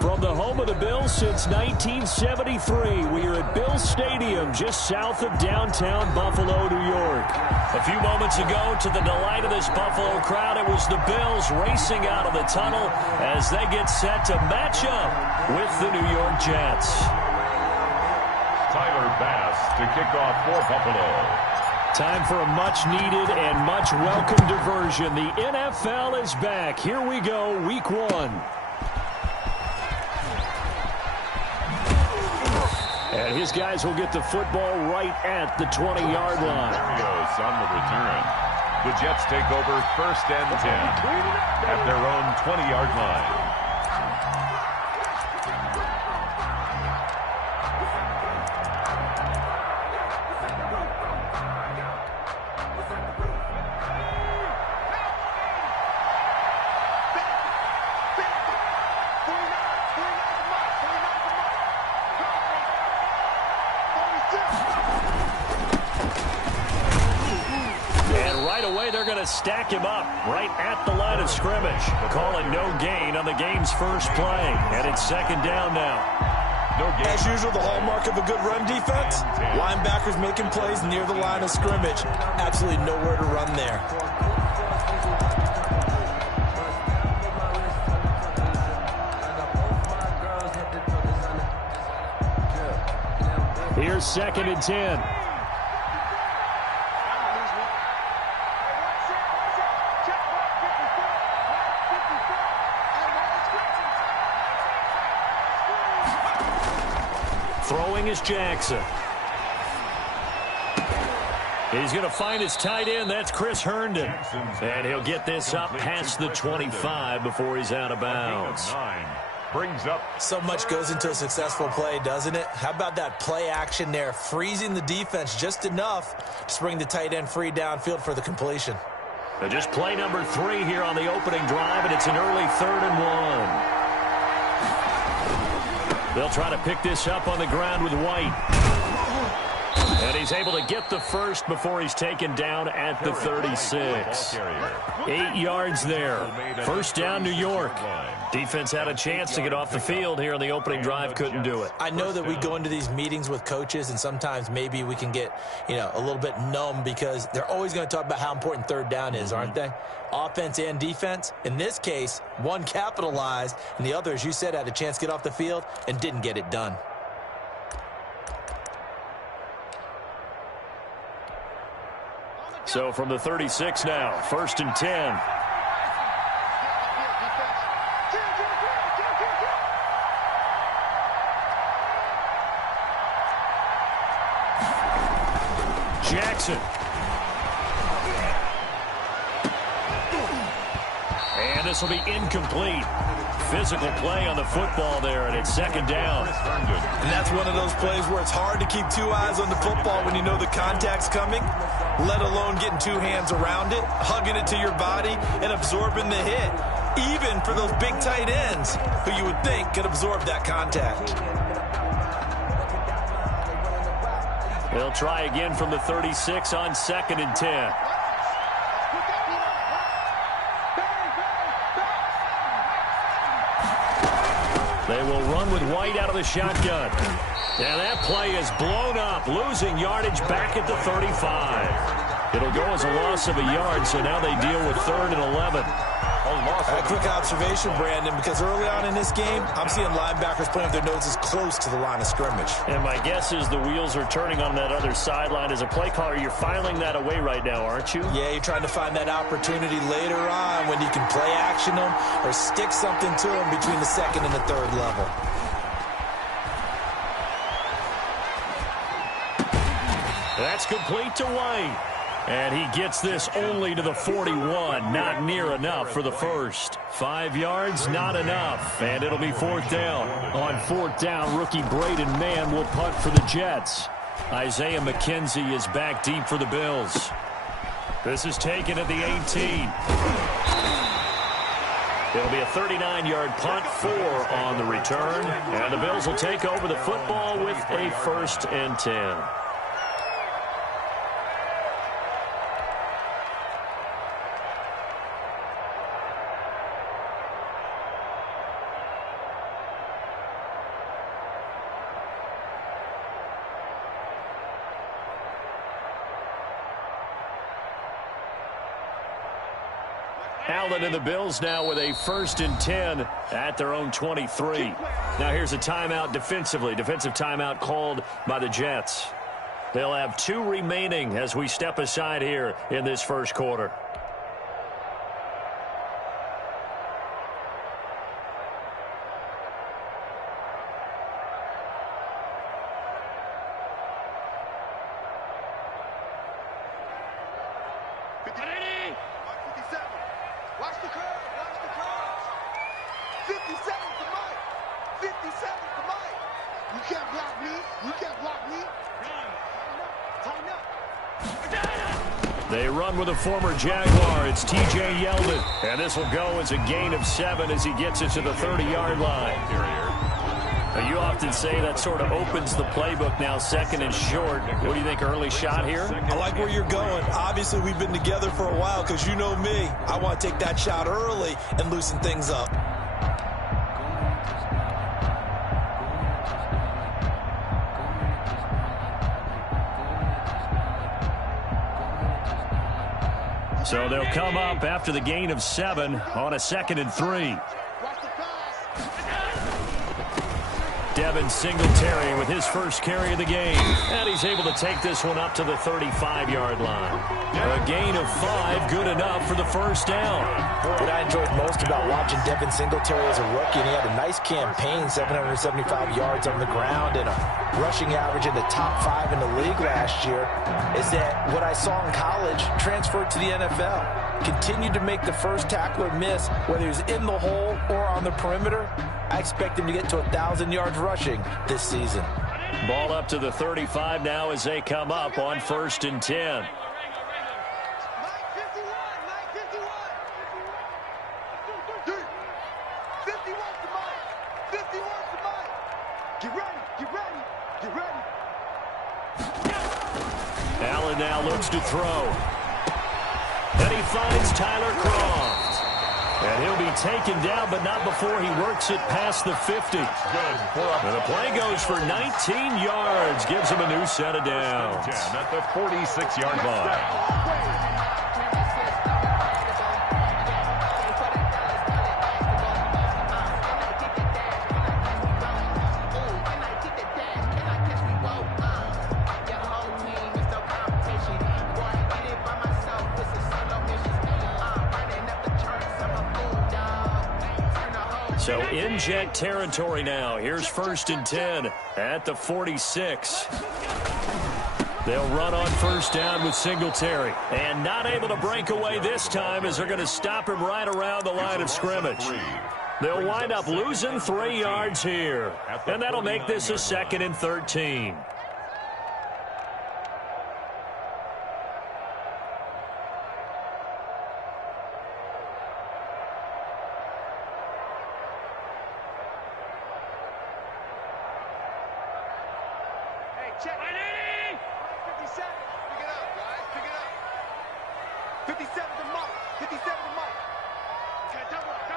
From the home of the Bills since 1973, we are at Bills Stadium just south of downtown Buffalo, New York. A few moments ago, to the delight of this Buffalo crowd, it was the Bills racing out of the tunnel as they get set to match up with the New York Jets. Tyler Bass to kick off for Buffalo. Time for a much-needed and much-welcome diversion. The NFL is back. Here we go, Week 1. And his guys will get the football right at the 20-yard line. On the return. The Jets take over 1st and 10 at their own 20-yard line. Stack him up right at the line of scrimmage. Calling no gain on the game's first play. And it's 2nd down now. No gain. As usual, the hallmark of a good run defense, linebackers making plays near the line of scrimmage. Absolutely nowhere to run there. Here's 2nd and 10. Throwing is Jackson. He's going to find his tight end. That's Chris Herndon. And he'll get this up past the 25 before he's out of bounds. Brings up. So much goes into a successful play, doesn't it? How about that play action there? Freezing the defense just enough to bring the tight end free downfield for the completion. So just play number 3 here on the opening drive, and it's an early 3rd and 1. They'll try to pick this up on the ground with White. And he's able to get the first before he's taken down at the 36. 8 yards there. 1st down, New York. Defense had a chance to get off the field here on the opening drive. Couldn't do it. I know that we go into these meetings with coaches, and sometimes maybe we can get, a little bit numb because they're always going to talk about how important 3rd down is, aren't they? Offense and defense. In this case, one capitalized, and the other, as you said, had a chance to get off the field and didn't get it done. So from the 36 now, 1st and 10. Jackson. And this will be incomplete. Physical play on the football there, and it's 2nd down. And that's one of those plays where it's hard to keep 2 eyes on the football when you know the contact's coming, let alone getting 2 hands around it, hugging it to your body, and absorbing the hit, even for those big tight ends who you would think could absorb that contact. They'll try again from the 36 on 2nd and 10. They will run with White out of the shotgun. And that play is blown up, losing yardage back at the 35. It'll go as a loss of a yard, so now they deal with 3rd and 11. A quick observation, Brandon, because early on in this game, I'm seeing linebackers playing with their noses close to the line of scrimmage. And my guess is the wheels are turning on that other sideline. As a play caller, you're filing that away right now, aren't you? Yeah, you're trying to find that opportunity later on when you can play action them or stick something to them between the 2nd and the 3rd level. That's complete to White. And he gets this only to the 41. Not near enough for the first. 5 yards, not enough. And it'll be 4th down. On 4th down, rookie Braden Mann will punt for the Jets. Isaiah McKenzie is back deep for the Bills. This is taken at the 18. It'll be a 39-yard punt, 4 on the return. And the Bills will take over the football with a 1st and 10. Allen and the Bills now with a 1st and 10 at their own 23. Now here's a timeout defensively. Defensive timeout called by the Jets. They'll have 2 remaining as we step aside here in this first quarter. They run with a former Jaguar. It's T.J. Yeldon. And this will go as a gain of 7 as he gets it to the 30-yard line. Now, you often say that sort of opens the playbook now, 2nd and short. What do you think, early shot here? I like where you're going. Obviously, we've been together for a while because you know me. I want to take that shot early and loosen things up. So they'll come up after the gain of 7 on a 2nd and 3. Devin Singletary with his first carry of the game. And he's able to take this one up to the 35-yard line. A gain of 5, good enough for the first down. What I enjoyed most about watching Devin Singletary as a rookie, and he had a nice campaign, 775 yards on the ground and a rushing average in the top 5 in the league last year, is that what I saw in college transferred to the NFL. Continued to make the first tackler miss, whether he's in the hole or on the perimeter. I expect him to get to 1,000 yards rushing this season. Ball up to the 35 now as they come up on 1st and 10. Allen now looks to throw. And he finds Tyler Kroft. And he'll be taken down, but not before he works it past the 50. And the play goes for 19 yards. Gives him a new set of downs. At the 46-yard line. So in Jet territory now. Here's 1st and 10 at the 46. They'll run on 1st down with Singletary. And not able to break away this time as they're going to stop him right around the line of scrimmage. They'll wind up losing 3 yards here. And that'll make this a 2nd and 13. Check. Ready? 57. Pick it up, guys. Pick it up. 57 to Mike. 57 to Mike. Okay, double up.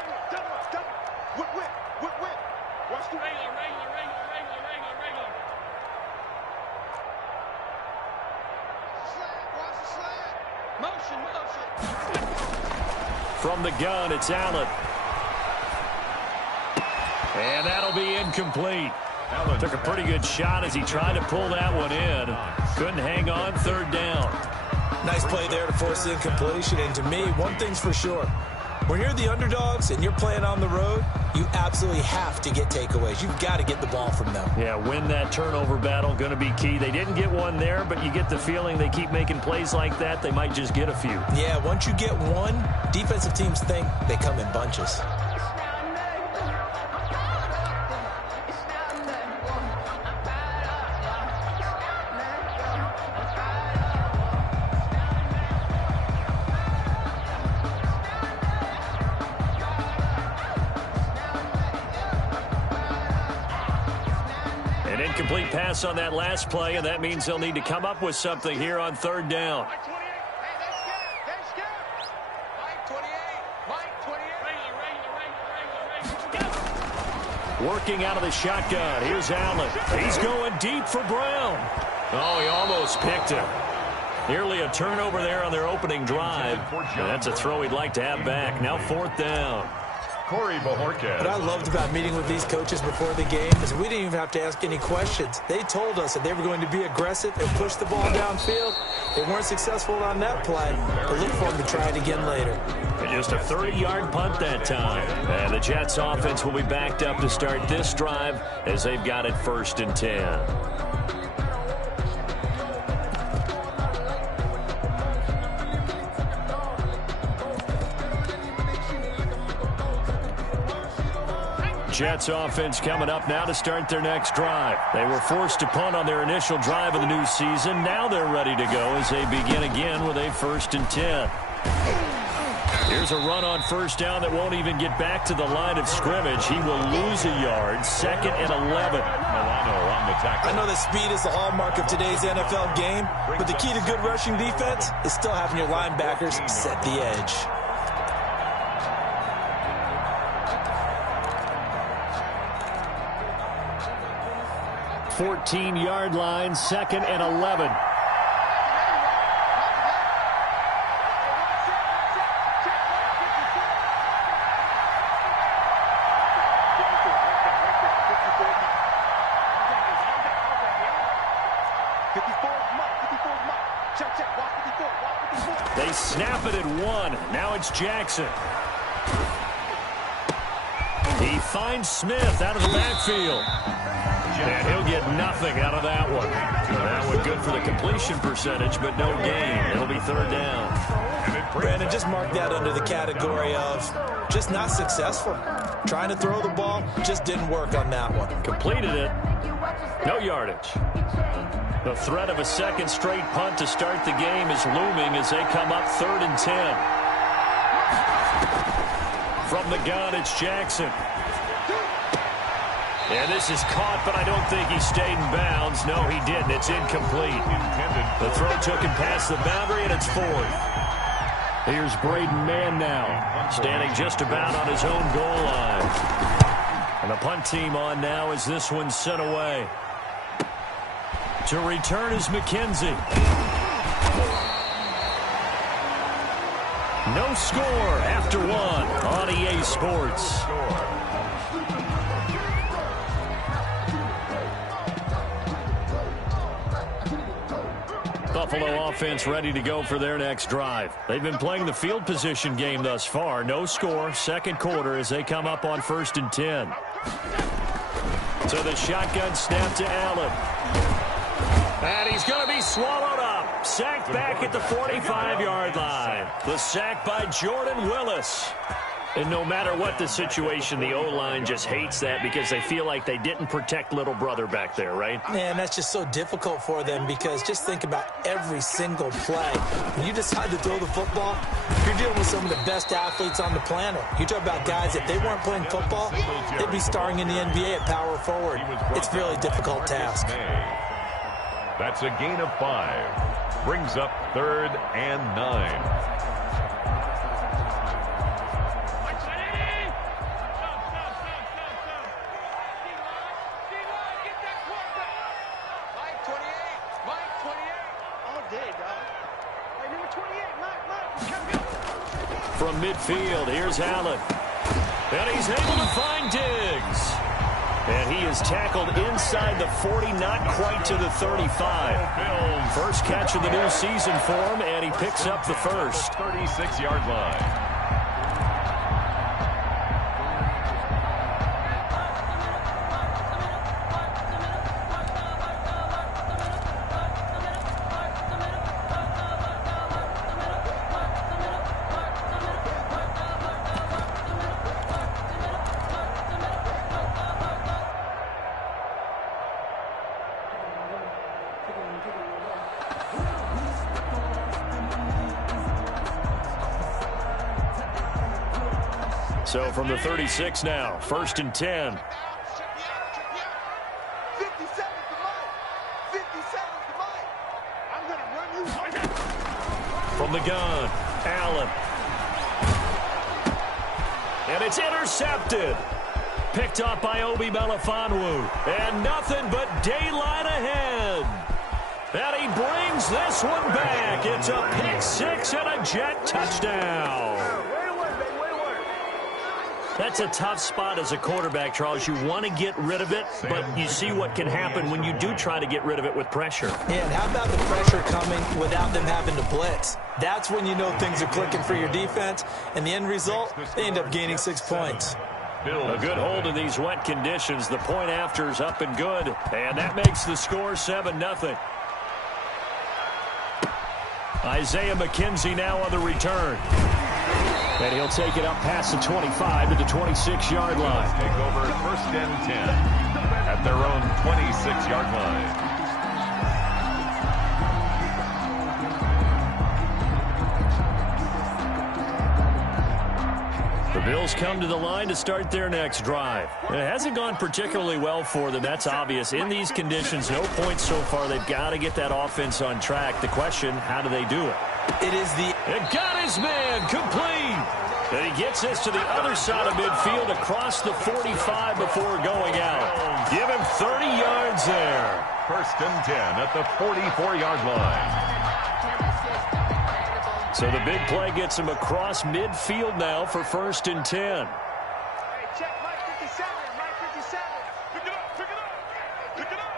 Whip. Watch the regular. Slant. Watch the slant. Motion. From the gun, it's Allen. And that'll be incomplete. Took a pretty good shot as he tried to pull that one in. Couldn't hang on, 3rd down. Nice play there to force the incompletion. And to me, one thing's for sure. When you're the underdogs and you're playing on the road, you absolutely have to get takeaways. You've got to get the ball from them. Yeah, win that turnover battle, going to be key. They didn't get one there, but you get the feeling they keep making plays like that, they might just get a few. Yeah, once you get one, defensive teams think they come in bunches. Incomplete pass on that last play, and that means they'll need to come up with something here on 3rd down. Mike 28. Hey, that's scared. Mike 28. Working out of the shotgun. Here's Allen. He's going deep for Brown. Oh, he almost picked him. Nearly a turnover there on their opening drive. And that's a throw he'd like to have back. Now 4th down. Corey Bojorquez. What I loved about meeting with these coaches before the game is we didn't even have to ask any questions. They told us that they were going to be aggressive and push the ball downfield. They weren't successful on that play, but look for them to try it again later. And just a 30-yard punt that time. And the Jets offense will be backed up to start this drive as they've got it 1st and 10. Jets offense coming up now to start their next drive. They were forced to punt on their initial drive of the new season. Now they're ready to go as they begin again with a 1st and 10. Here's a run on 1st down that won't even get back to the line of scrimmage. He will lose a yard. 2nd and 11. Milano on the tackle. I know that speed is the hallmark of today's NFL game, but the key to good rushing defense is still having your linebackers set the edge. 14-yard line, 2nd and 11. They snap it at 1. Now it's Jackson. He finds Smith out of the backfield. And he'll get nothing out of that one. That one good for the completion percentage, but no gain. It'll be 3rd down. Brandon, just mark that under the category of just not successful. Trying to throw the ball, just didn't work on that one. Completed it. No yardage. The threat of a second straight punt to start the game is looming as they come up 3rd and 10. From the gun, it's Jackson. And this is caught, but I don't think he stayed in bounds. No, he didn't. It's incomplete. The throw took him past the boundary, and it's 4th. Here's Braden Mann now, standing just about on his own goal line. And the punt team on now as this one's sent away. To return is McKenzie. No score after 1 on EA Sports. Buffalo offense ready to go for their next drive. They've been playing the field position game thus far. No score, 2nd quarter as they come up on 1st and 10. So the shotgun snap to Allen. And he's going to be swallowed up. Sacked back at the 45-yard line. The sack by Jordan Willis. And no matter what the situation, the O-line just hates that because they feel like they didn't protect little brother back there, right? Man, that's just so difficult for them because just think about every single play. When you decide to throw the football, you're dealing with some of the best athletes on the planet. You talk about guys, if they weren't playing football, they'd be starring in the NBA at power forward. It's a really difficult task. That's a gain of 5. Brings up 3rd and 9. From midfield, here's Allen. And he's able to find Diggs. And he is tackled inside the 40, not quite to the 35. First catch of the new season for him, and he picks up the first. 36-yard line. So from the 36 now, 1st and 10. 50 seconds to mine. 50 seconds to mine. I'm going to run you. From the gun, Allen. And it's intercepted. Picked up by Obi Melifonwu. And nothing but daylight ahead. And he brings this one back. It's a pick six and a Jet touchdown. That's a tough spot as a quarterback, Charles. You want to get rid of it, but you see what can happen when you do try to get rid of it with pressure. Yeah, and how about the pressure coming without them having to blitz? That's when you know things are clicking for your defense, and the end result, they end up gaining 6 points. A good hold in these wet conditions. The point after is up and good, and that makes the score 7-0. Isaiah McKenzie now on the return. And he'll take it up past the 25 to the 26-yard line. Take over 1st and 10 at their own 26-yard line. The Bills come to the line to start their next drive. It hasn't gone particularly well for them. That's obvious. In these conditions, no points so far. They've got to get that offense on track. The question, how do they do it? It got his man complete. And he gets this to the other side of midfield across the 45 before going out. Give him 30 yards there. 1st and 10 at the 44-yard line. So the big play gets him across midfield now for 1st and 10. Hey, check Mike 57, Mike 57. Pick it up, pick it up, pick it up.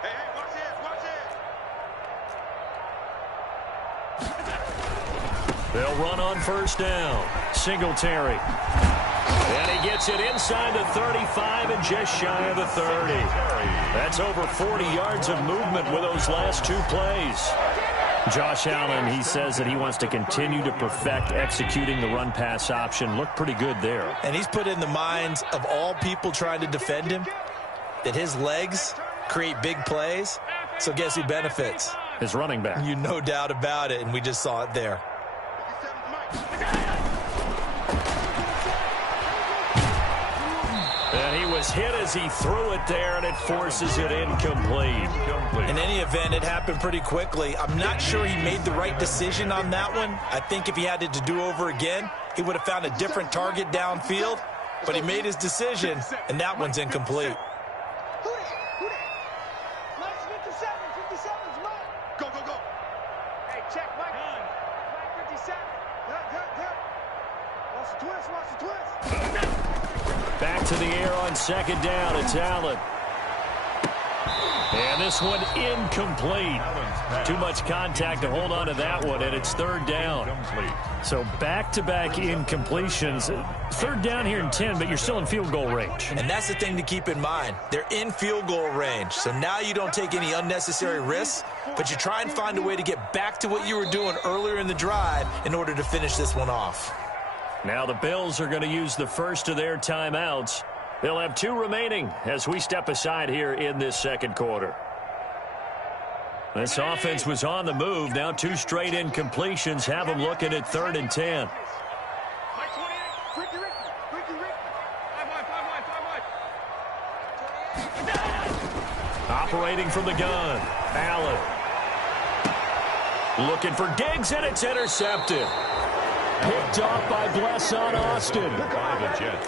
Hey, watch it, watch it. They'll run on 1st down. Singletary. And he gets it inside the 35 and just shy of the 30. That's over 40 yards of movement with those last 2 plays. Josh Allen, he says that he wants to continue to perfect executing the run-pass option. Looked pretty good there. And he's put in the minds of all people trying to defend him that his legs create big plays. So guess who benefits? His running back. You no doubt about it, and we just saw it there. And he was hit as he threw it there, and it forces it incomplete. In any event, it happened pretty quickly. I'm not sure he made the right decision on that one. I think if he had it to do over again, he would have found a different target downfield. But he made his decision, and that one's incomplete. Who that? Mike's 57, 57's Mike. Go, go, go. Hey, check Mike. Mike 57. Hurt. Watch the twist. Back to the air on 2nd down. It's Allen. And this one incomplete. Too much contact to hold on to that one, and it's 3rd down. So back-to-back incompletions. 3rd down here in 10, but you're still in field goal range. And that's the thing to keep in mind. They're in field goal range. So now you don't take any unnecessary risks, but you try and find a way to get back to what you were doing earlier in the drive in order to finish this one off. Now the Bills are going to use the first of their timeouts. They'll have 2 remaining as we step aside here in this 2nd quarter. This offense was on the move. Now 2 straight incompletions have them looking at 3rd and 10. Operating from the gun, Allen. Looking for Diggs, and it's intercepted. Picked off by Blesson Austin.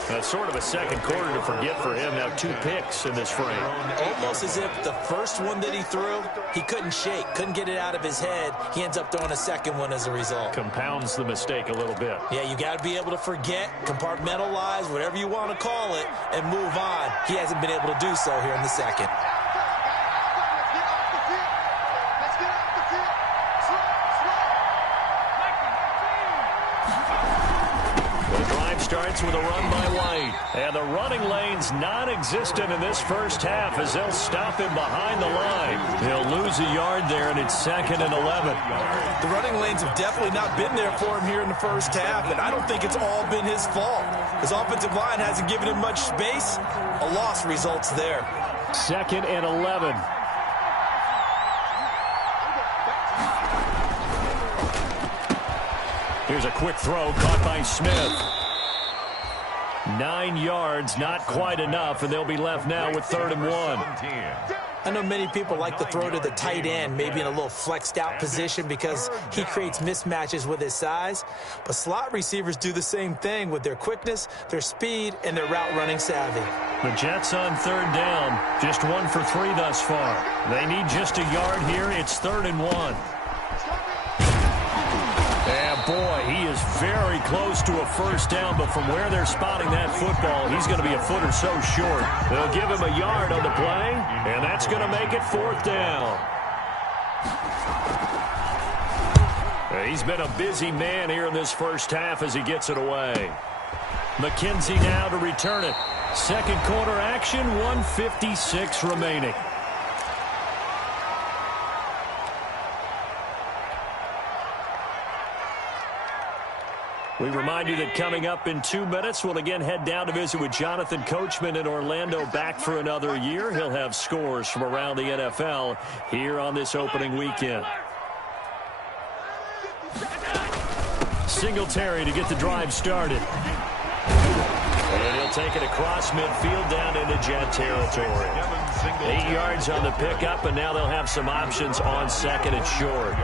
That's sort of a 2nd quarter to forget for him. Now 2 picks in this frame. Almost as if the first one that he threw, he couldn't shake, couldn't get it out of his head. He ends up throwing a 2nd one as a result. Compounds the mistake a little bit. Yeah, you got to be able to forget, compartmentalize, whatever you want to call it, and move on. He hasn't been able to do so here in the 2nd. Starts with a run by White. And the running lane's non-existent in this first half as they'll stop him behind the line. He'll lose a yard there, and it's 2nd and 11. The running lanes have definitely not been there for him here in the first half, and I don't think it's all been his fault. His offensive line hasn't given him much space. A loss results there. 2nd and 11. Here's a quick throw caught by Smith. 9 yards, not quite enough, and they'll be left now with 3rd and 1. I know many people like to throw to the tight end, maybe in a little flexed out position because he creates mismatches with his size. But slot receivers do the same thing with their quickness, their speed, and their route running savvy. The Jets on third down, just 1 for 3 thus far. They need just a yard here. It's 3rd and 1. And boy, he is very close to a first down, but from where they're spotting that football, he's going to be a foot or so short. They'll give him a yard on the play, and that's going to make it 4th down. He's been a busy man here in this first half as he gets it away. McKenzie now to return it. Second quarter action, 1:56 remaining. We remind you that coming up in 2 minutes, we'll again head down to visit with Jonathan Coachman in Orlando, back for another year. He'll have scores from around the NFL here on this opening weekend. Singletary to get the drive started. And he'll take it across midfield down into Jet territory. 8 yards on the pickup, and now they'll have some options on second and short.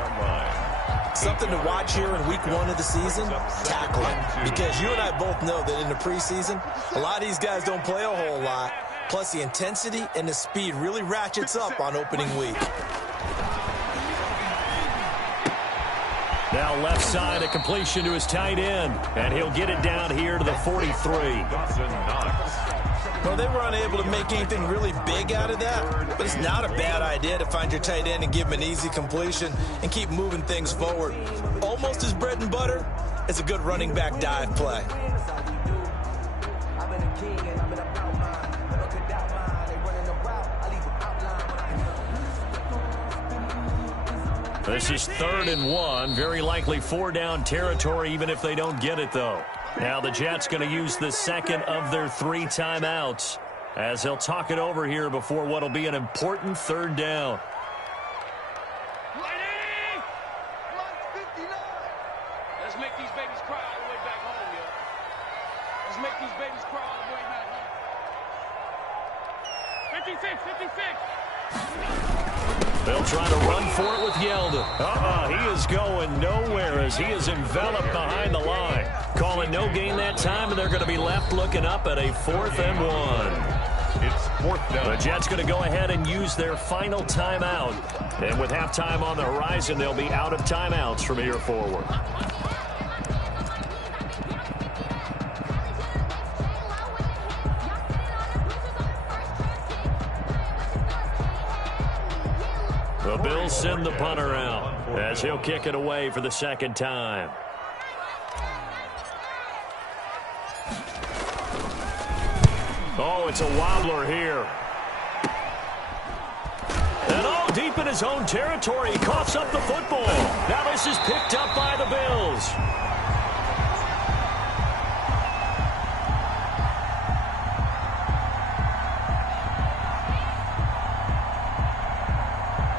Something to watch here in week 1 of the season, tackling. Because you and I both know that in the preseason, a lot of these guys don't play a whole lot. Plus, the intensity and the speed really ratchets up on opening week. Now left side, a completion to his tight end. And he'll get it down here to the 43. Well, they were unable to make anything really big out of that, but it's not a bad idea to find your tight end and give him an easy completion and keep moving things forward. Almost as bread and butter as a good running back dive play. This is 3rd and 1, very likely 4-down territory, even if they don't get it, though. Now the Jets going to use the second of their 3 timeouts as they'll talk it over here before what will be an important 3rd down. Let's make these babies cry all the way back home, yo. Let's make these babies cry all the way back home. 56, 56. They'll try to run for it with Yeldon. He is going nowhere as he is enveloped behind the line. Calling no gain that time, and they're going to be left looking up at a 4th and 1. It's 4th down. The Jets going to go ahead and use their final timeout. And with halftime on the horizon, they'll be out of timeouts from here forward. The Bills send the punter out as he'll kick it away for the second time. Oh, it's a wobbler here. And deep in his own territory, he coughs up the football. Now this is picked up by the Bills.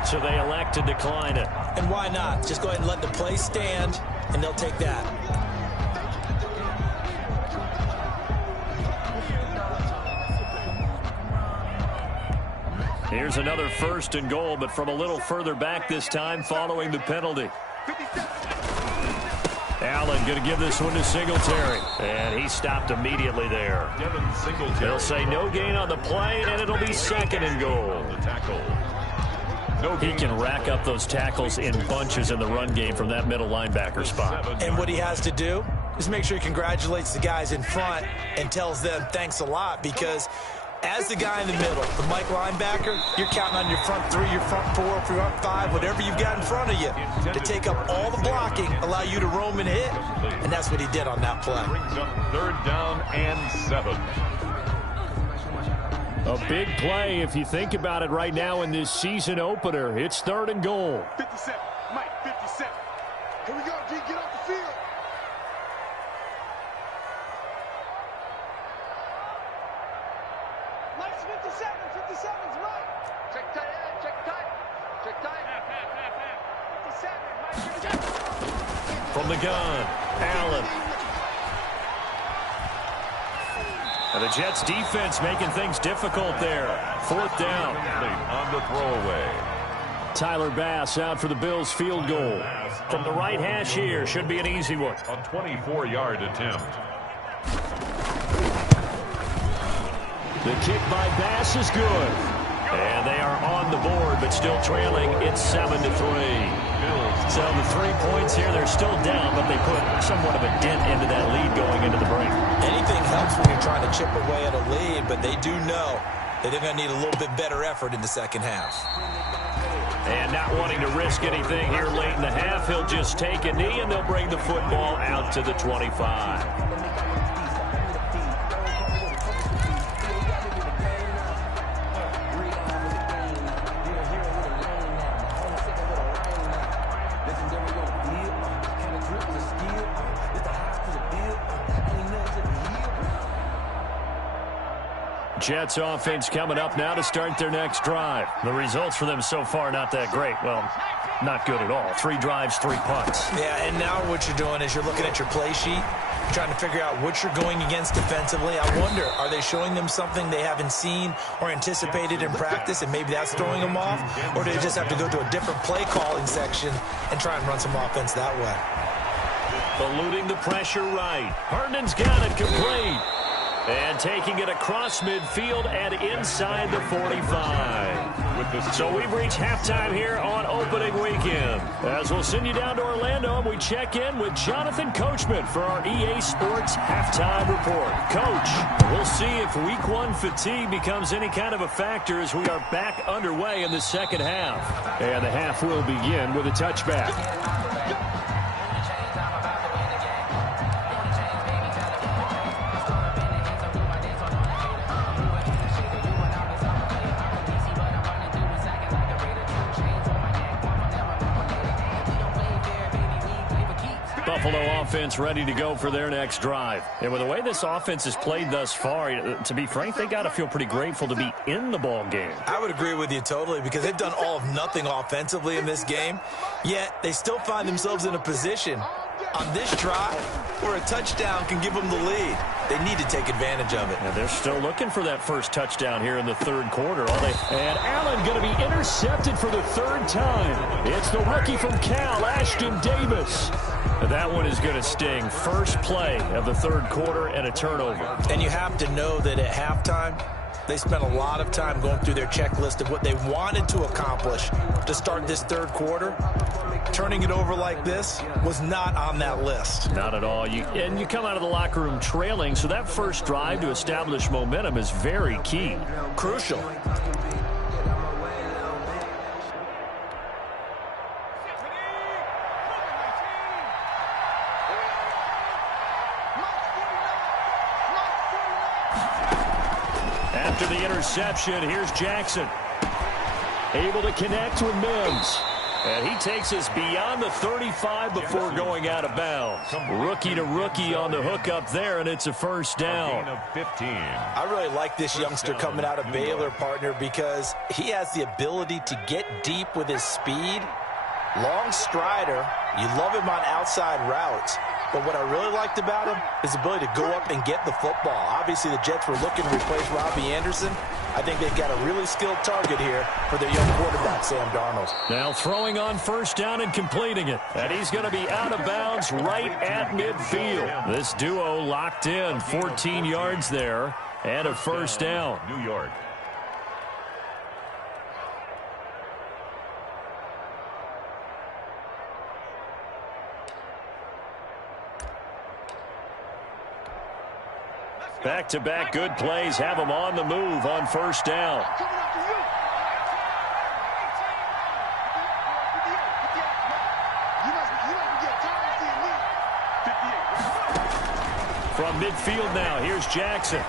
So they elect to decline it. And why not? Just go ahead and let the play stand, and they'll take that. Here's another 1st and goal, but from a little further back this time following the penalty. Allen going to give this one to Singletary. And he stopped immediately there. They'll say no gain on the play, and it'll be 2nd and goal. He can rack up those tackles in bunches in the run game from that middle linebacker spot. And what he has to do is make sure he congratulates the guys in front and tells them thanks a lot, because as the guy in the middle, the Mike linebacker, you're counting on your front 3, your front 4, front 5, whatever you've got in front of you to take up all the blocking, allow you to roam and hit. And that's what he did on that play. Brings up 3rd down and 7. A big play if you think about it right now in this season opener. It's 3rd and goal. 57, Mike, 57. Here we go, G, get off the field. Mike's 57, 57's Mike. Check tight end, check tight. Check tight. 57, Mike, 57. From the gun, Allen. And the Jets defense making things difficult there. 4th down. On the throwaway. Tyler Bass out for the Bills field goal. From the right hash here, should be an easy one. A 24-yard attempt. The kick by Bass is good. And they are on the board, but still trailing. It's 7-3. So the 3 points here, they're still down, but they put somewhat of a dent into that lead going into the break. Anything helps when you're trying to chip away at a lead, but they do know that they're going to need a little bit better effort in the second half. And not wanting to risk anything here late in the half, he'll just take a knee, and they'll bring the football out to the 25. Jets offense coming up now to start their next drive. The results for them so far not that great. Well, not good at all. 3 drives, 3 punts. Yeah, and now what you're doing is you're looking at your play sheet, trying to figure out what you're going against defensively. I wonder, are they showing them something they haven't seen or anticipated in practice, and maybe that's throwing them off? Or do they just have to go to a different play calling section and try and run some offense that way? Eluding the pressure right. Herndon's got it complete. And taking it across midfield and inside the 45. So we've reached halftime here on opening weekend. As we'll send you down to Orlando, and we check in with Jonathan Coachman for our EA Sports Halftime Report. Coach, we'll see if Week 1 fatigue becomes any kind of a factor as we are back underway in the second half. And the half will begin with a touchback. Buffalo offense ready to go for their next drive. And with the way this offense has played thus far, to be frank, they got to feel pretty grateful to be in the ball game. I would agree with you totally, because they've done all of nothing offensively in this game, yet they still find themselves in a position on this drive where a touchdown can give them the lead. They need to take advantage of it. And they're still looking for that first touchdown here in the third quarter. And Allen going to be intercepted for the 3rd time. It's the rookie from Cal, Ashton Davis. That one is going to sting. First play of the third quarter and a turnover. And you have to know that at halftime, they spent a lot of time going through their checklist of what they wanted to accomplish to start this third quarter. Turning it over like this was not on that list. Not at all. You come out of the locker room trailing, so that first drive to establish momentum is very key. Crucial. After the interception, here's Jackson. Able to connect with Mims. And he takes us beyond the 35 before going out of bounds. Rookie to rookie on the hook up there, and it's a first down. Of 15. I really like this youngster coming out of Baylor, partner, because he has the ability to get deep with his speed. Long strider. You love him on outside routes. But what I really liked about him is the ability to go up and get the football. Obviously, the Jets were looking to replace Robbie Anderson. I think they've got a really skilled target here for their young quarterback, Sam Darnold. Now throwing on first down and completing it. And he's going to be out of bounds right at midfield. This duo locked in, 14 yards there, and a first down. New York. Back-to-back good plays have them on the move on first down. From midfield now, here's Jackson.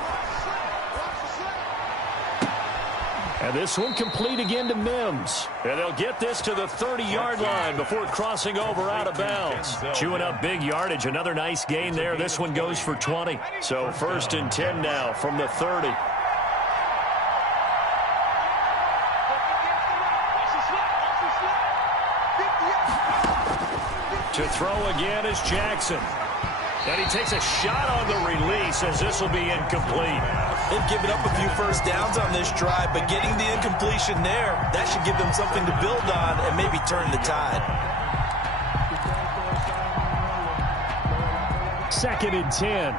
And this one complete again to Mims. And they'll get this to the 30-yard line before crossing over out of bounds. Chewing up big yardage. Another nice gain there. This one goes for 20. So first and 10 now from the 30. To throw again is Jackson. And he takes a shot on the release as this will be incomplete. They've given up a few first downs on this drive, but getting the incompletion there, that should give them something to build on and maybe turn the tide. 2nd and 10.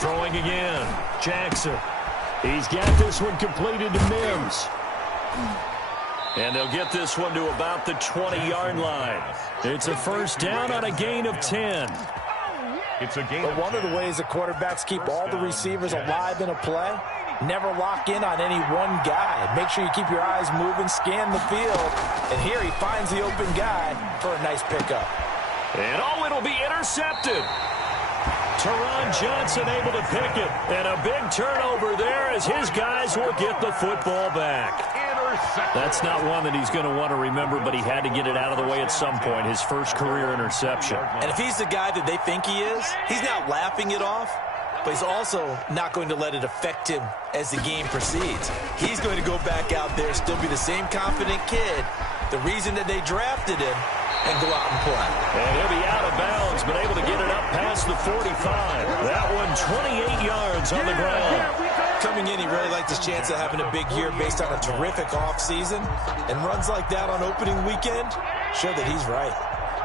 Throwing again. Jackson. He's got this one completed to Mims. And they'll get this one to about the 20-yard line. It's a first down on a gain of 10. It's a gain But of one 10. of the ways the quarterbacks keep all the receivers alive in a play, never lock in on any one guy. Make sure you keep your eyes moving, scan the field. And here he finds the open guy for a nice pickup. And it'll be intercepted. Teron Johnson able to pick it. And a big turnover there as his guys will get the football back. That's not one that he's going to want to remember, but he had to get it out of the way at some point, his first career interception. And if he's the guy that they think he is, he's not laughing it off, but he's also not going to let it affect him as the game proceeds. He's going to go back out there, still be the same confident kid, the reason that they drafted him, and go out and play. And he'll be out of bounds, but able to get it up past the 45. That one 28 yards on the ground. Coming in, he really liked his chance of having a big year based on a terrific offseason. And runs like that on opening weekend show that he's right.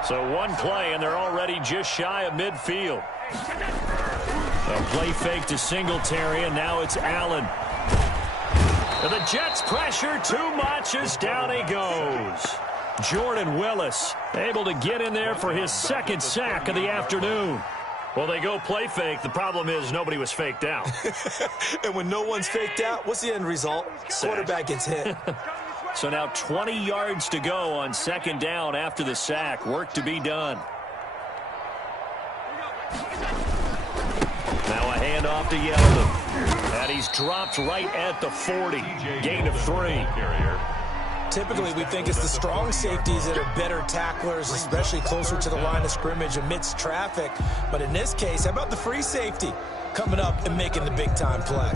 So one play, and they're already just shy of midfield. A play fake to Singletary, and now it's Allen. And the Jets pressure too much as down he goes. Jordan Willis able to get in there for his 2nd sack of the afternoon. Well, they go play fake. The problem is nobody was faked out. And when no one's faked out, what's the end result? Quarterback gets hit. So now 20 yards to go on 2nd down after the sack. Work to be done. Now a handoff to Yeldon. And he's dropped right at the 40. Gain of 3. Typically, we think it's the strong safeties that are better tacklers, especially closer to the line of scrimmage amidst traffic. But in this case, how about the free safety coming up and making the big-time play?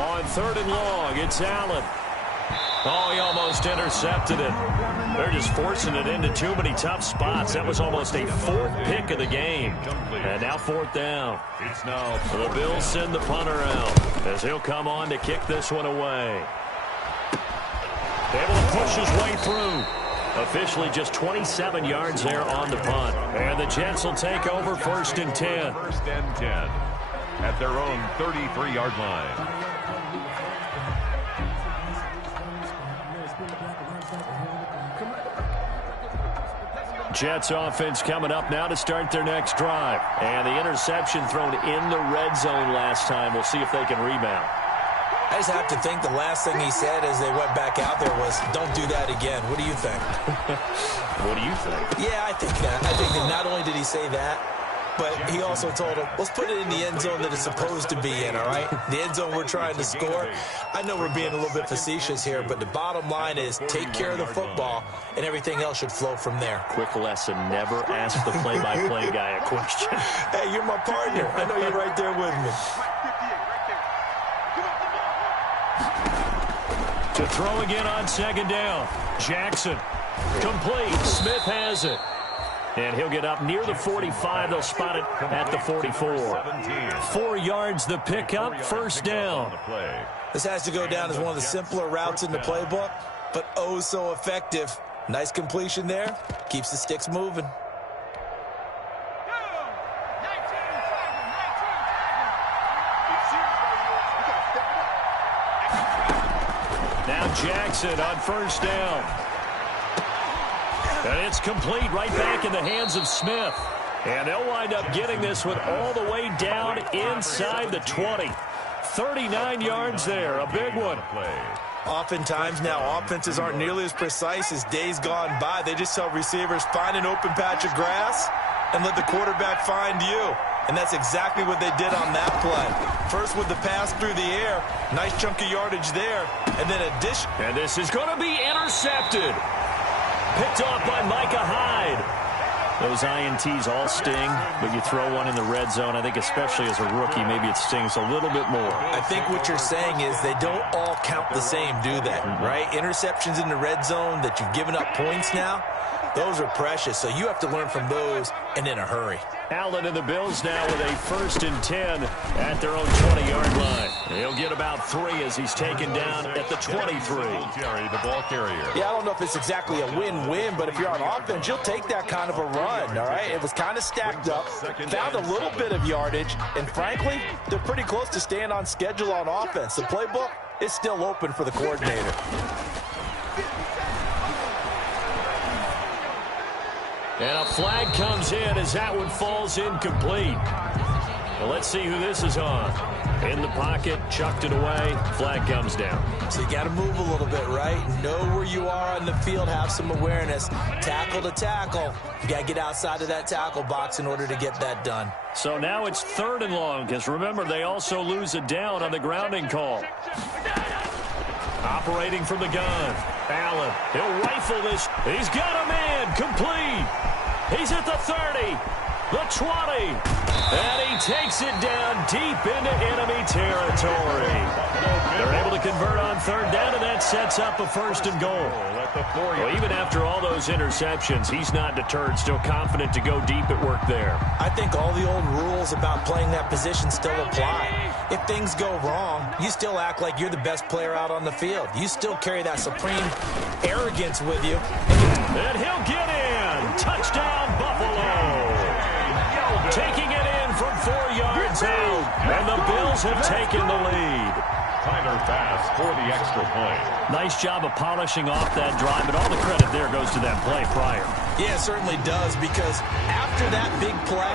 On 3rd and long, it's Allen. Oh, he almost intercepted it. They're just forcing it into too many tough spots. That was almost a 4th pick of the game. And now 4th down. It's now the Bills send the punter out as he'll come on to kick this one away. Able to push his way through. Officially just 27 yards there on the punt. And the Jets will take over 1st and 10. 1st and 10 at their own 33-yard line. Jets offense coming up now to start their next drive. And the interception thrown in the red zone last time. We'll see if they can rebound. I just have to think the last thing he said as they went back out there was, don't do that again. What do you think? What do you think? Yeah, I think that. I think that not only did he say that, but he also told him, let's put it in the end zone that it's supposed to be in, all right? The end zone we're trying to score. I know we're being a little bit facetious here, but the bottom line is take care of the football, and everything else should flow from there. Quick lesson, never ask the play-by-play guy a question. Hey, you're my partner. I know you're right there with me. To throw again on 2nd down. Jackson. Complete. Smith has it. And he'll get up near the 45. They'll spot it at the 44. 4 yards the pickup. 1st down. This has to go down as one of the simpler routes in the playbook, but oh so effective. Nice completion there. Keeps the sticks moving. Now Jackson on 1st down. And it's complete right back in the hands of Smith. And they'll wind up getting this one all the way down inside the 20. 39 yards there, a big one. Oftentimes now, offenses aren't nearly as precise as days gone by. They just tell receivers, find an open patch of grass and let the quarterback find you. And that's exactly what they did on that play. First with the pass through the air, nice chunk of yardage there, and then a dish. And this is going to be intercepted. Picked off by Micah Hyde. Those INTs all sting, but you throw one in the red zone, I think especially as a rookie, maybe it stings a little bit more. I think what you're saying is they don't all count the same, do they? Right? Interceptions in the red zone that you've given up points now, those are precious, so you have to learn from those and in a hurry. Allen and the Bills now with a 1st and 10 at their own 20-yard line. He'll get about 3 as he's taken down at the 23. Jerry, the ball carrier. Yeah, I don't know if it's exactly a win-win, but if you're on offense, you'll take that kind of a run, all right? It was kind of stacked up, found a little bit of yardage, and frankly, they're pretty close to staying on schedule on offense. The playbook is still open for the coordinator. And a flag comes in as that one falls incomplete. Well, let's see who this is on. In the pocket, chucked it away, flag comes down. So you got to move a little bit, right? Know where you are on the field, have some awareness. Tackle to tackle. You got to get outside of that tackle box in order to get that done. So now it's 3rd and long, because remember, they also lose a down on the grounding call. Operating from the gun. Allen, he'll rifle this. He's got a man, complete. He's at the 30, the 20, and he takes it down deep into enemy territory. They're able to convert on 3rd down, and that sets up a 1st and goal. Well, even after all those interceptions, he's not deterred, still confident to go deep at work there. I think all the old rules about playing that position still apply. If things go wrong, you still act like you're the best player out on the field. You still carry that supreme arrogance with you. And he'll get in. Touchdown, Buffalo. Taking it in from 4 yards out. And the Bills have taken the lead. Tyler Bass for the extra point. Nice job of polishing off that drive, but all the credit there goes to that play prior. Yeah, it certainly does, because after that big play,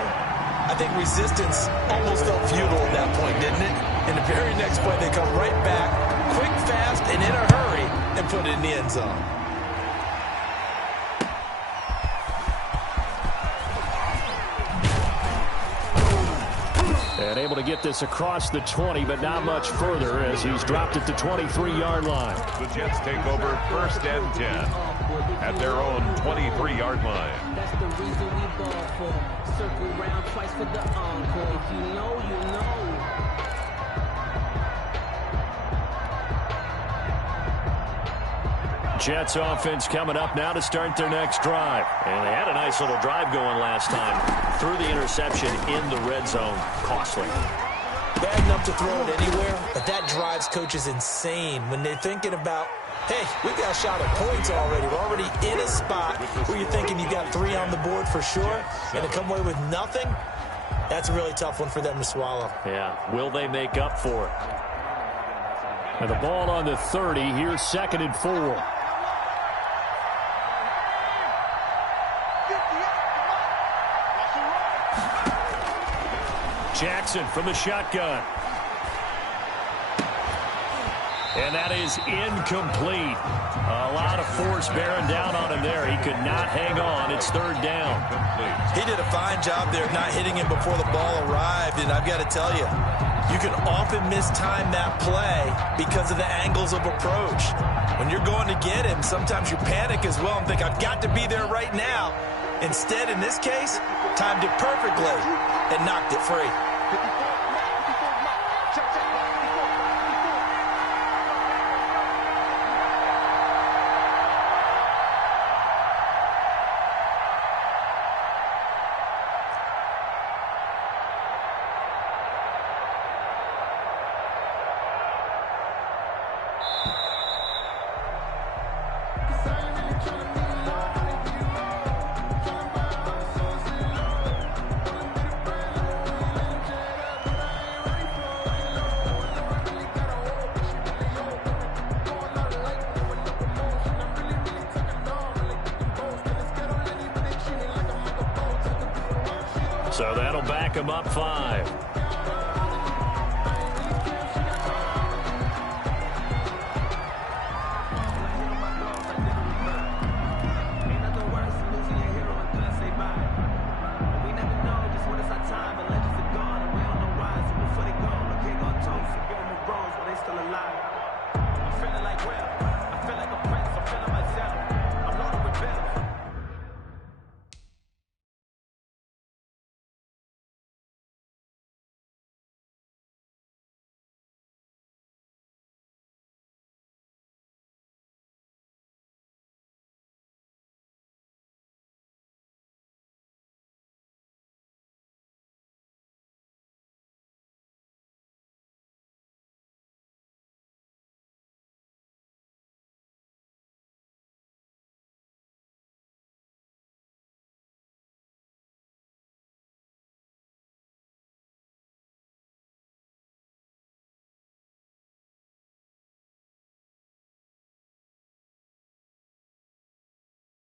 I think resistance almost felt futile at that point, didn't it? And the very next play, they come right back, quick, fast, and in a hurry, and put it in the end zone. And able to get this across the 20, but not much further as he's dropped at the 23-yard line. The Jets take over 1st and 10 at their own 23-yard line. That's the reason we ball for. Circle round twice for the encore. If you know, you know. Jets offense coming up now to start their next drive. And they had a nice little drive going last time. Threw the interception in the red zone. Costly. Bad enough to throw it anywhere, but that drives coaches insane when they're thinking about, hey, we've got a shot at points already. We're already in a spot where you're thinking you got 3 on the board for sure, and to come away with nothing, that's a really tough one for them to swallow. Yeah, will they make up for it? And the ball on the 30, here's 2nd and 4. Jackson from the shotgun. And that is incomplete. A lot of force bearing down on him there. He could not hang on. It's 3rd down. He did a fine job there of not hitting him before the ball arrived, and I've got to tell you, you can often mistime that play because of the angles of approach. When you're going to get him, sometimes you panic as well and think, I've got to be there right now. Instead, in this case, timed it perfectly and knocked it free. So that'll back him up 5.